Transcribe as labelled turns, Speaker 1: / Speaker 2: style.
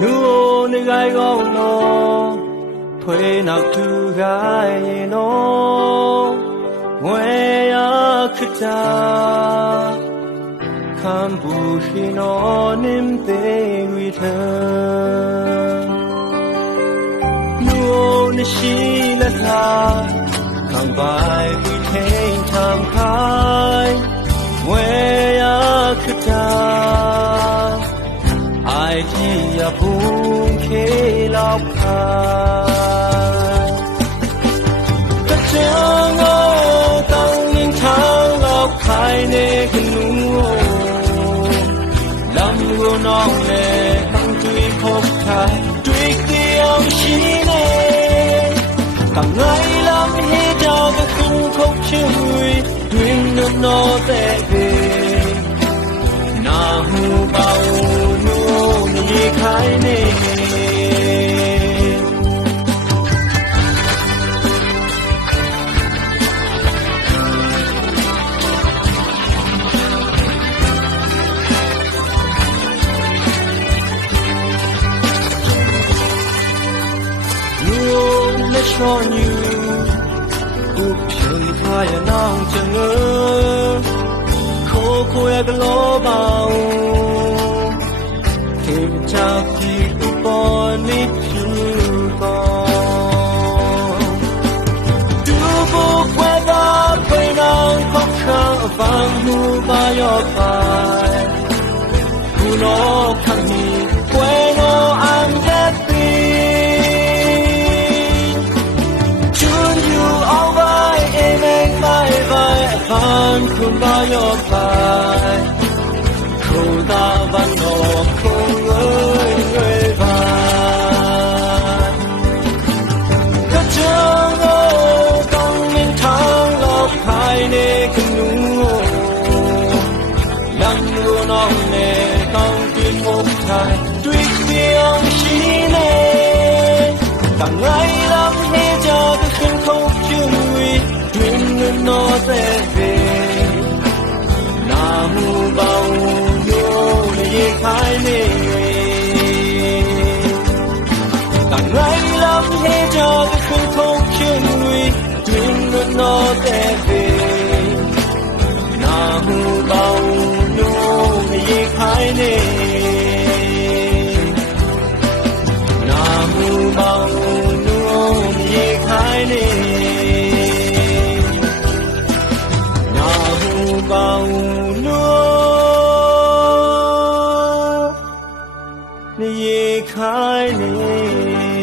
Speaker 1: နှူအိုနေကိုင်ကောင်းတော်ဖွေးနောက်သူကိုင်နော်ငွေရခတာခံဘူးရှင်နော်နင်းသေးဝီထနှူအိုနေရှိလက်သာခံပိုင်ပြီးထိန်ထမ်းခိုင်ငွေရခတာ ကနူလမ်းကိုနောင်လေခံတွေ့ခบခိုင်တွေ့တဲ့အောင်ရှိနေကံငိုင်းလမ်းဟေတော့ကခုခบချွေတွင်နော်တဲ့ 朋友，不偏他也难见我，苦苦也个落吧乌，天朝的古堡，你住到，祝福我的困难克服，帮助我越快，快乐。one could buy your pie Could I buy no Tuy tiếng xin em, tặng ngay là 해적의 흉통큰 위 뒤는 너대비 나무바우노의 가이네 나무바우노의 가이네 나무바우노의 가이네